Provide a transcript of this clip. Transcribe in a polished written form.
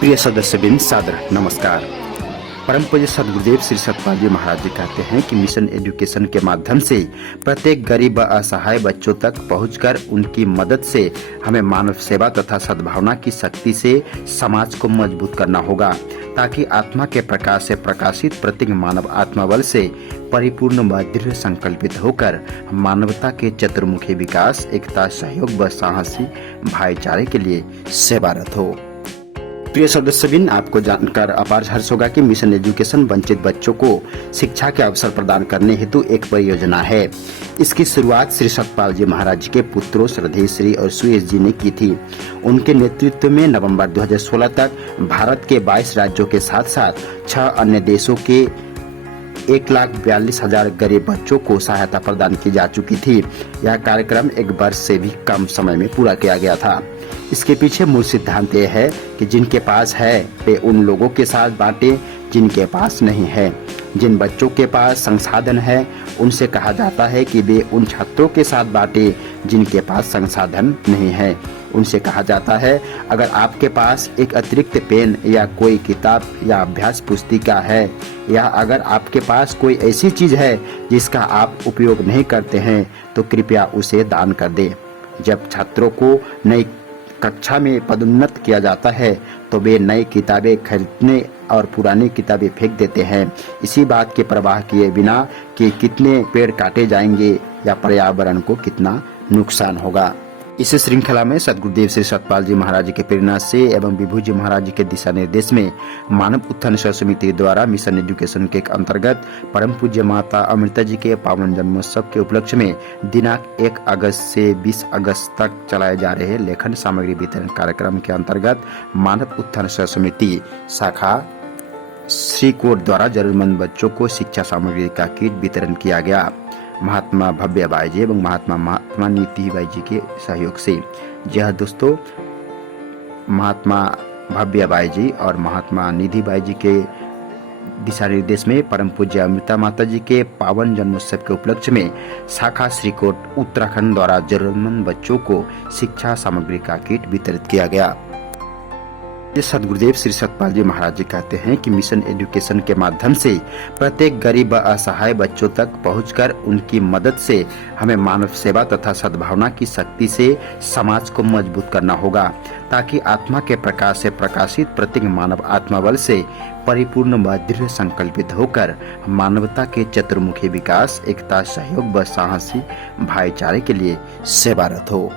प्रिय सदस्यवृंद, सादर नमस्कार। परम पूज्य सदगुरुदेव श्री सतपाल जी महाराज जी कहते हैं कि मिशन एजुकेशन के माध्यम से प्रत्येक गरीब व असहाय बच्चों तक पहुंचकर उनकी मदद से हमें मानव सेवा तथा सद्भावना की शक्ति से समाज को मजबूत करना होगा, ताकि आत्मा के प्रकाश से प्रकाशित प्रत्येक मानव आत्मबल से परिपूर्ण व दृढ़ संकल्पित होकर मानवता के चतुर्मुखी विकास, एकता, सहयोग व साहसी भाईचारे के लिए सेवारत हो। प्रिय सदस्यवृंद, आपको जानकर अपार हर्ष होगा कि मिशन एजुकेशन वंचित बच्चों को शिक्षा के अवसर प्रदान करने हेतु एक परियोजना है। इसकी शुरुआत श्री सतपाल जी महाराज के पुत्रों श्रद्धेय श्री और सुयश जी ने की थी। उनके नेतृत्व में नवंबर 2016 तक भारत के 22 राज्यों के साथ साथ 6 अन्य देशों के 1,42,000 गरीब बच्चों को सहायता प्रदान की जा चुकी थी। यह कार्यक्रम एक वर्ष से भी कम समय में पूरा किया गया था। इसके पीछे मूल सिद्धांत यह है कि जिनके पास है वे उन लोगों के साथ बांटे जिनके पास नहीं है। जिन बच्चों के पास संसाधन है उनसे कहा जाता है कि वे उन छात्रों के साथ बांटे जिनके पास संसाधन नहीं है। उनसे कहा जाता है, अगर आपके पास एक अतिरिक्त पेन या कोई किताब या अभ्यास पुस्तिका है, या अगर आपके पास कोई ऐसी चीज है जिसका आप उपयोग नहीं करते हैं, तो कृपया उसे दान कर दें। जब छात्रों को नई कक्षा में पदोन्नत किया जाता है तो वे नई किताबें खरीदने और पुरानी किताबें फेंक देते हैं, इसी बात की परवाह किए बिना कि कितने पेड़ काटे जाएंगे या पर्यावरण को कितना नुकसान होगा। इस श्रृंखला में सदगुरुदेव श्री सतपाल जी महाराज जी के प्रेरणा से एवं विभू जी महाराज जी के दिशा निर्देश में मानव उत्थान समिति द्वारा मिशन एजुकेशन के अंतर्गत परम पूज्य माता अमृता जी के पावन जन्मोत्सव के उपलक्ष्य में दिनांक 1 अगस्त से 20 अगस्त तक चलाए जा रहे लेखन सामग्री वितरण कार्यक्रम के अंतर्गत मानव उत्थान समिति शाखा श्रीकोट द्वारा जरूरतमंद बच्चों को शिक्षा सामग्री का किट वितरण किया गया। महात्मा भव्य बाई जी एवं महात्मा निधि बाई जी के सहयोग से। यह दोस्तों महात्मा भव्य बाई जी और महात्मा निधि बाई जी के दिशा निर्देश में परम पूज्य अमृता माता जी के पावन जन्मोत्सव के उपलक्ष्य में शाखा श्रीकोट उत्तराखंड द्वारा जरूरतमंद बच्चों को शिक्षा सामग्री का किट वितरित किया गया। सदगुरुदेव श्री सतपाल जी महाराज जी कहते हैं कि मिशन एजुकेशन के माध्यम से प्रत्येक गरीब व असहाय बच्चों तक पहुंचकर उनकी मदद से हमें मानव सेवा तथा सद्भावना की शक्ति से समाज को मजबूत करना होगा, ताकि आत्मा के प्रकाश से प्रकाशित प्रत्येक मानव आत्मबल से परिपूर्ण व दृढ़ संकल्पित होकर मानवता के चतुर्मुखी विकास, एकता, सहयोग व साहसी भाईचारे के लिए सेवारत हो।